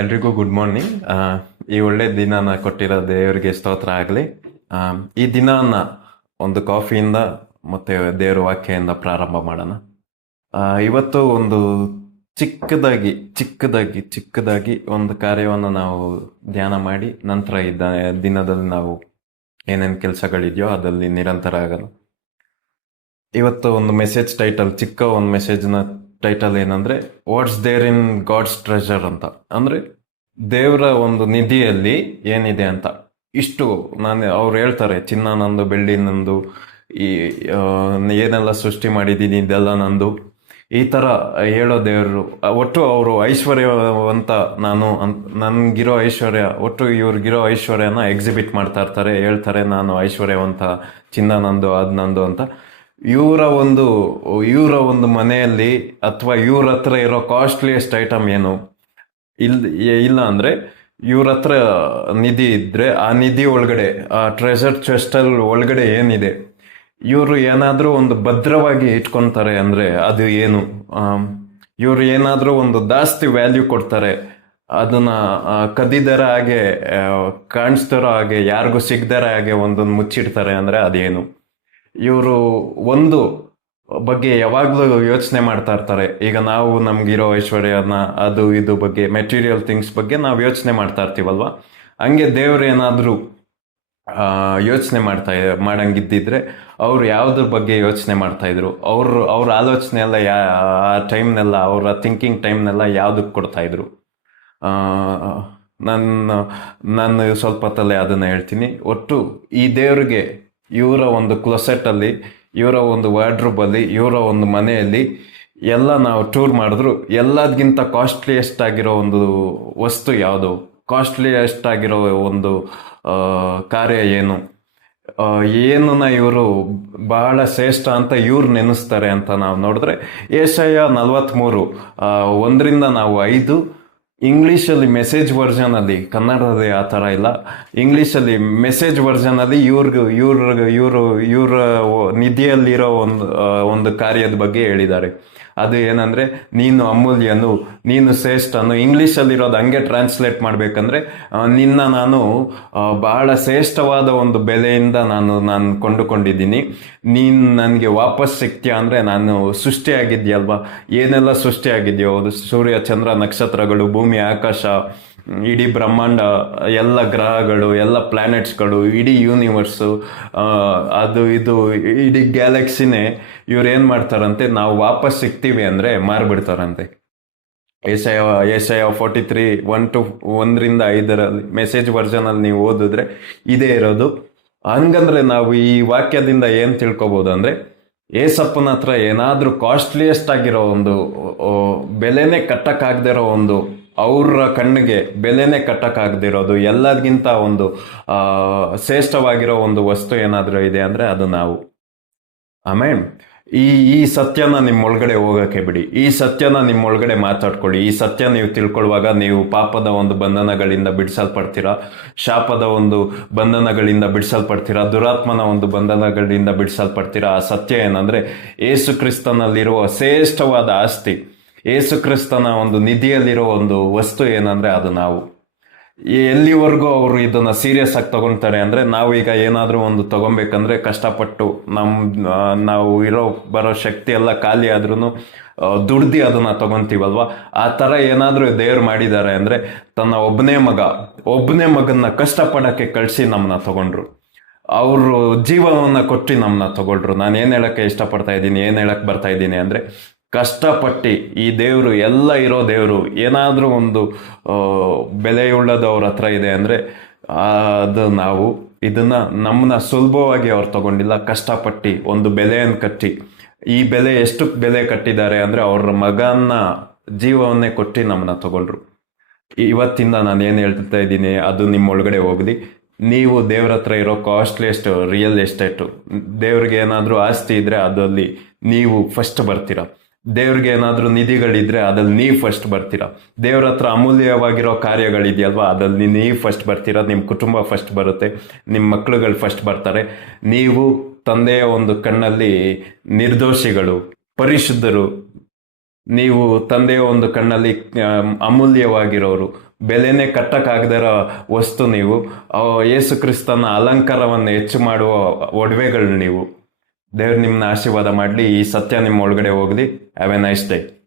ಎಲ್ರಿಗೂ good morning. ಈ ಒಳ್ಳೆ ದಿನನ ಕೊಟ್ಟಿರೋ ದೇವರಿಗೆ ಸ್ತೋತ್ರ ಆಗಲಿ. ಈ ದಿನನ ಒಂದು ಕಾಫಿಯಿಂದ ಮತ್ತೆ ದೇವರ ವಾಕ್ಯದಿಂದ ಪ್ರಾರಂಭ ಮಾಡೋಣ. ಇವತ್ತು ಒಂದು ಚಿಕ್ಕದಾಗಿ ಚಿಕ್ಕದಾಗಿ ಚಿಕ್ಕದಾಗಿ ಒಂದು ಕಾರ್ಯವನ್ನು ನಾವು ಧ್ಯಾನ ಮಾಡಿ ನಂತರ ದಿನದಲ್ಲಿ ನಾವು ಏನೇನು ಕೆಲಸಗಳಿದೆಯೋ ಅದಲ್ಲಿ ನಿರಂತರ ಆಗಲ್ಲ. ಇವತ್ತು ಒಂದು ಮೆಸೇಜ್ ಟೈಟಲ್, ಚಿಕ್ಕ ಒಂದು ಮೆಸೇಜ್ನ ಟೈಟಲ್ ಏನಂದ್ರೆ what's there in god's treasure ಅಂತ. ಅಂದ್ರೆ ದೇವರ ಒಂದು ನಿಧಿಯಲ್ಲಿ ಏನಿದೆ ಅಂತ. ಇಷ್ಟು ಅವ್ರು ಹೇಳ್ತಾರೆ, ಚಿನ್ನ ನಂದು, ಬೆಳ್ಳಿ ನಂದು, ಈ ಏನೆಲ್ಲ ಸೃಷ್ಟಿ ಮಾಡಿದ್ದೀನಿ ಇದೆಲ್ಲ ನಂದು, ಈ ತರ ಹೇಳೋ ದೇವರು. ಒಟ್ಟು ಅವರು ಐಶ್ವರ್ಯವಂತ, ನನ್ಗಿರೋ ಐಶ್ವರ್ಯ, ಒಟ್ಟು ಇವ್ರಿಗಿರೋ ಐಶ್ವರ್ಯನ ಎಕ್ಸಿಬಿಟ್ ಮಾಡ್ತಾ ಇರ್ತಾರೆ, ಹೇಳ್ತಾರೆ ನಾನು ಐಶ್ವರ್ಯವಂತ, ಚಿನ್ನ ನಂದು, ಅದ್ ನಂದು ಅಂತ. ಇವರ ಒಂದು ಮನೆಯಲ್ಲಿ ಅಥವಾ ಇವ್ರ ಹತ್ರ ಇರೋ ಕಾಸ್ಟ್ಲಿಯೆಸ್ಟ್ ಐಟಮ್ ಏನು ಇಲ್ಲ ಅಂದ್ರೆ, ಇವ್ರ ಹತ್ರ ನಿಧಿ ಇದ್ರೆ ಆ ನಿಧಿ ಒಳಗಡೆ, ಆ ಟ್ರೆಷರ್ ಚೆಸ್ಟಲ್ ಒಳಗಡೆ ಏನಿದೆ, ಇವರು ಏನಾದ್ರೂ ಒಂದು ಭದ್ರವಾಗಿ ಇಟ್ಕೊಂತಾರೆ ಅಂದ್ರೆ ಅದು ಏನು? ಇವ್ರು ಏನಾದ್ರೂ ಒಂದು ಜಾಸ್ತಿ ವ್ಯಾಲ್ಯೂ ಕೊಡ್ತಾರೆ, ಅದನ್ನ ಕದಿದರ ಹಾಗೆ, ಕಾಣಿಸ್ತಾರೋ ಹಾಗೆ, ಯಾರಿಗೂ ಸಿಗ್ದರ ಹಾಗೆ ಒಂದೊಂದು ಮುಚ್ಚಿಡ್ತಾರೆ ಅಂದ್ರೆ ಅದೇನು? ಇವರು ಒಂದು ಬಗ್ಗೆ ಯಾವಾಗ್ಲೂ ಯೋಚನೆ ಮಾಡ್ತಾ ಇರ್ತಾರೆ. ಈಗ ನಾವು ನಮ್ಗಿರೋ ಐಶ್ವರ್ಯನ, ಅದು ಇದು ಬಗ್ಗೆ, ಮೆಟೀರಿಯಲ್ ಥಿಂಗ್ಸ್ ಬಗ್ಗೆ ನಾವು ಯೋಚನೆ ಮಾಡ್ತಾ ಇರ್ತೀವಲ್ವಾ, ಹಂಗೆ ದೇವ್ರು ಏನಾದ್ರೂ ಯೋಚನೆ ಮಾಡಂಗಿದ್ದಿದ್ರೆ ಅವ್ರು ಯಾವ್ದ್ರ ಬಗ್ಗೆ ಯೋಚನೆ ಮಾಡ್ತಾ ಇದ್ರು? ಅವ್ರ ಆಲೋಚನೆ ಎಲ್ಲ ಆ ಟೈಮ್ನೆಲ್ಲ, ಅವರ ಥಿಂಕಿಂಗ್ ಟೈಮ್ನೆಲ್ಲ ಯಾವ್ದಕ್ಕೆ ಕೊಡ್ತಾ ಇದ್ರು? ನಾನು ಸ್ವಲ್ಪ ಹೊತ್ತಲ್ಲೇ ಅದನ್ನ ಹೇಳ್ತೀನಿ. ಒಟ್ಟು ಈ ದೇವ್ರಿಗೆ ಇವರ ಒಂದು ಕ್ಲೋಸೆಟ್ ಅಲ್ಲಿ, ಇವರ ಒಂದು ವಾರ್ಡ್ರೋಬ್ ಅಲ್ಲಿ, ಇವರ ಒಂದು ಮನೆಯಲ್ಲಿ ಎಲ್ಲ ನಾವು ಟೂರ್ ಮಾಡಿದ್ರು ಎಲ್ಲದಕ್ಕಿಂತ ಕಾಸ್ಟ್ಲಿಯೆಸ್ಟ್ ಆಗಿರೋ ಒಂದು ವಸ್ತು ಯಾವುದು? ಕಾಸ್ಟ್ಲಿಯೆಸ್ಟ್ ಆಗಿರೋ ಒಂದು ಕಾರ್ಯ ಏನು? ಏನನ್ನ ಇವರು ಬಹಳ ಶ್ರೇಷ್ಠ ಅಂತ ಇವ್ರು ನೆನೆಸ್ತಾರೆ ಅಂತ ನಾವು ನೋಡಿದ್ರೆ, ಯೆಶಾಯ 43:1 ನಾವು 5, ಇಂಗ್ಲೀಷಲ್ಲಿ ಮೆಸೇಜ್ ವರ್ಜನ್ ಅಲ್ಲಿ, ಕನ್ನಡದಲ್ಲಿ ಆ ಥರ ಇಲ್ಲ, ಇಂಗ್ಲೀಷಲ್ಲಿ ಮೆಸೇಜ್ ವರ್ಜನ್ ಅಲ್ಲಿ ಇವ್ರ ನಿಧಿಯಲ್ಲಿರೋ ಒಂದು ಕಾರ್ಯದ ಬಗ್ಗೆ ಹೇಳಿದ್ದಾರೆ. ಅದು ಏನಂದ್ರೆ, ನೀನು ಅಮೂಲ್ಯನು, ನೀನು ಶ್ರೇಷ್ಠನು. ಇಂಗ್ಲೀಷಲ್ಲಿರೋದು ಹಂಗೆ ಟ್ರಾನ್ಸ್ಲೇಟ್ ಮಾಡ್ಬೇಕಂದ್ರೆ, ನಾನು ಬಹಳ ಶ್ರೇಷ್ಠವಾದ ಒಂದು ಬೆಲೆಯಿಂದ ನಾನು ಕೊಂಡುಕೊಂಡಿದ್ದೀನಿ, ನೀನು ನನಗೆ ವಾಪಸ್ ಸಿಗ್ತೀಯ ಅಂದ್ರೆ, ನಾನು ಸೃಷ್ಟಿಯಾಗಿದ್ಯಲ್ವಾ, ಏನೆಲ್ಲ ಸೃಷ್ಟಿಯಾಗಿದೆಯೋ, ಸೂರ್ಯ, ಚಂದ್ರ, ನಕ್ಷತ್ರಗಳು, ಭೂಮಿ, ಆಕಾಶ, ಇಡೀ ಬ್ರಹ್ಮಾಂಡ, ಎಲ್ಲ ಗ್ರಹಗಳು, ಎಲ್ಲ ಪ್ಲಾನೆಟ್ಸ್ಗಳು, ಇಡೀ ಯೂನಿವರ್ಸು, ಅದು ಇದು ಇಡೀ ಗ್ಯಾಲಕ್ಸಿನೇ ಇವ್ರು ಏನ್ ಮಾಡ್ತಾರಂತೆ, ನಾವು ವಾಪಸ್ ಸಿಗ್ತೀವಿ ಅಂದ್ರೆ ಮಾರ್ಬಿಡ್ತಾರಂತೆ. ಯೆಶಾಯ 43:1-5 ಮೆಸೇಜ್ ವರ್ಜನ್ ಅಲ್ಲಿ ನೀವು ಓದಿದ್ರೆ ಇದೇ ಇರೋದು. ಹಂಗಂದ್ರೆ ನಾವು ಈ ವಾಕ್ಯದಿಂದ ಏನ್ ತಿಳ್ಕೊಬಹುದು ಅಂದ್ರೆ, ಏಸಪ್ಪನ ಹತ್ರ ಏನಾದ್ರೂ ಕಾಸ್ಟ್ಲಿಯೆಸ್ಟ್ ಆಗಿರೋ ಒಂದು, ಬೆಲೆನೇ ಕಟ್ಟಕ್ಕಾಗದಿರೋ ಒಂದು, ಅವ್ರ ಕಣ್ಣಿಗೆ ಬೆಲೆನೇ ಕಟ್ಟಕ್ಕಾಗದಿರೋದು, ಎಲ್ಲದಕ್ಕಿಂತ ಒಂದು ಶ್ರೇಷ್ಠವಾಗಿರೋ ಒಂದು ವಸ್ತು ಏನಾದ್ರೂ ಇದೆ ಅಂದ್ರೆ ಅದು ನಾವು. ಆಮೇಲೆ ಈ ಸತ್ಯನ ನಿಮ್ಮೊಳಗಡೆ ಹೋಗಕ್ಕೆ ಬಿಡಿ, ಈ ಸತ್ಯನ ನಿಮ್ಮೊಳಗಡೆ ಮಾತಾಡ್ಕೊಳ್ಳಿ. ಈ ಸತ್ಯ ನೀವು ತಿಳ್ಕೊಳ್ಳುವಾಗ ನೀವು ಪಾಪದ ಒಂದು ಬಂಧನಗಳಿಂದ ಬಿಡಿಸಲ್ಪಡ್ತೀರಾ, ಶಾಪದ ಒಂದು ಬಂಧನಗಳಿಂದ ಬಿಡಿಸಲ್ಪಡ್ತೀರಾ, ದುರಾತ್ಮನ ಒಂದು ಬಂಧನಗಳಿಂದ ಬಿಡಿಸಲ್ಪಡ್ತೀರಾ. ಆ ಸತ್ಯ ಏನಂದ್ರೆ, ಏಸು ಕ್ರಿಸ್ತನಲ್ಲಿರುವ ಶ್ರೇಷ್ಠವಾದ ಆಸ್ತಿ, ಏಸು ಕ್ರಿಸ್ತನ ಒಂದು ನಿಧಿಯಲ್ಲಿರೋ ಒಂದು ವಸ್ತು ಏನಂದ್ರೆ ಅದು ನಾವು. ಎಲ್ಲಿವರೆಗೂ ಅವರು ಇದನ್ನ ಸೀರಿಯಸ್ ಆಗಿ ತಗೊಳ್ತಾರೆ ಅಂದ್ರೆ, ನಾವು ಈಗ ಏನಾದ್ರೂ ಒಂದು ತಗೊಬೇಕಂದ್ರೆ ಕಷ್ಟಪಟ್ಟು ನಾವು ಬರೋ ಶಕ್ತಿ ಎಲ್ಲ ಖಾಲಿ ಆದ್ರೂ ದುಡ್ದಿ ಅದನ್ನ ತಗೊಂತೀವಲ್ವಾ, ಆ ತರ ಏನಾದ್ರೂ ದೇವ್ರು ಮಾಡಿದ್ದಾರೆ ಅಂದ್ರೆ, ತನ್ನ ಒಬ್ಬನೇ ಮಗನ್ನ ಕಷ್ಟಪಡಕ್ಕೆ ಕಳಿಸಿ ನಮ್ಮನ್ನ ತಗೊಂಡ್ರು, ಅವರು ಜೀವನವನ್ನ ಕೊಟ್ಟು ನಮ್ಮನ್ನ ತಗೊಂಡ್ರು. ನಾನು ಏನ್ ಹೇಳಕ್ಕೆ ಇಷ್ಟಪಡ್ತಾ ಇದ್ದೀನಿ, ಏನ್ ಹೇಳಕ್ ಬರ್ತಾ ಇದ್ದೀನಿ ಅಂದ್ರೆ, ಕಷ್ಟಪಟ್ಟು ಈ ದೇವರು, ಎಲ್ಲ ಇರೋ ದೇವರು ಏನಾದ್ರೂ ಒಂದು ಬೆಲೆಯುಳ್ಳದು ಅವ್ರ ಹತ್ರ ಇದೆ ಅಂದ್ರೆ ಅದು ನಾವು. ಇದನ್ನ ನಮ್ಮನ್ನ ಸುಲಭವಾಗಿ ಅವ್ರು ತಗೊಂಡಿಲ್ಲ, ಕಷ್ಟಪಟ್ಟು ಒಂದು ಬೆಲೆಯನ್ನು ಕಟ್ಟಿ. ಈ ಬೆಲೆ ಎಷ್ಟು ಬೆಲೆ ಕಟ್ಟಿದ್ದಾರೆ ಅಂದ್ರೆ, ಅವ್ರ ಮಗನ ಜೀವವನ್ನೇ ಕೊಟ್ಟು ನಮ್ಮನ್ನ ತಗೊಂಡ್ರು. ಇವತ್ತಿಂದ ನಾನು ಏನು ಹೇಳ್ತಾ ಇದ್ದೀನಿ ಅದು ನಿಮ್ಮೊಳಗಡೆ ಹೋಗ್ಲಿ. ನೀವು ದೇವ್ರ ಹತ್ರ ಇರೋ ಕಾಸ್ಟ್ಲಿಯೆಸ್ಟ್ ರಿಯಲ್ ಎಸ್ಟೇಟು, ದೇವ್ರಿಗೆ ಏನಾದ್ರೂ ಆಸ್ತಿ ಇದ್ರೆ ಅದಲ್ಲಿ ನೀವು ಫಸ್ಟ್ ಬರ್ತೀರಾ. ದೇವ್ರಿಗೆ ಏನಾದ್ರೂ ನಿಧಿಗಳಿದ್ರೆ ಅದ್ರಲ್ಲಿ ನೀವು ಫಸ್ಟ್ ಬರ್ತೀರಾ. ದೇವ್ರ ಹತ್ರ ಅಮೂಲ್ಯವಾಗಿರೋ ಕಾರ್ಯಗಳಿದೆಯಲ್ವಾ, ಅದ್ರಲ್ಲಿ ನೀವು ಫಸ್ಟ್ ಬರ್ತೀರಾ. ನಿಮ್ಮ ಕುಟುಂಬ ಫಸ್ಟ್ ಬರುತ್ತೆ, ನಿಮ್ಮ ಮಕ್ಳುಗಳು ಫಸ್ಟ್ ಬರ್ತಾರೆ. ನೀವು ತಂದೆಯ ಒಂದು ಕಣ್ಣಲ್ಲಿ ನಿರ್ದೋಷಿಗಳು, ಪರಿಶುದ್ಧರು. ನೀವು ತಂದೆಯ ಒಂದು ಕಣ್ಣಲ್ಲಿ ಅಮೂಲ್ಯವಾಗಿರೋರು, ಬೆಲೆನೇ ಕಟ್ಟಕ್ಕಾಗದಿರೋ ವಸ್ತು ನೀವು. ಯೇಸು ಕ್ರಿಸ್ತನ ಅಲಂಕಾರವನ್ನು ಹೆಚ್ಚು ಮಾಡುವ ಒಡವೆಗಳು ನೀವು. ದೇವ್ರು ನಿಮ್ಮನ್ನ ಆಶೀರ್ವಾದ ಮಾಡಲಿ. ಈ ಸತ್ಯ ನಿಮ್ಮ ಒಳಗಡೆ ಹೋಗಲಿ. Have A nice day.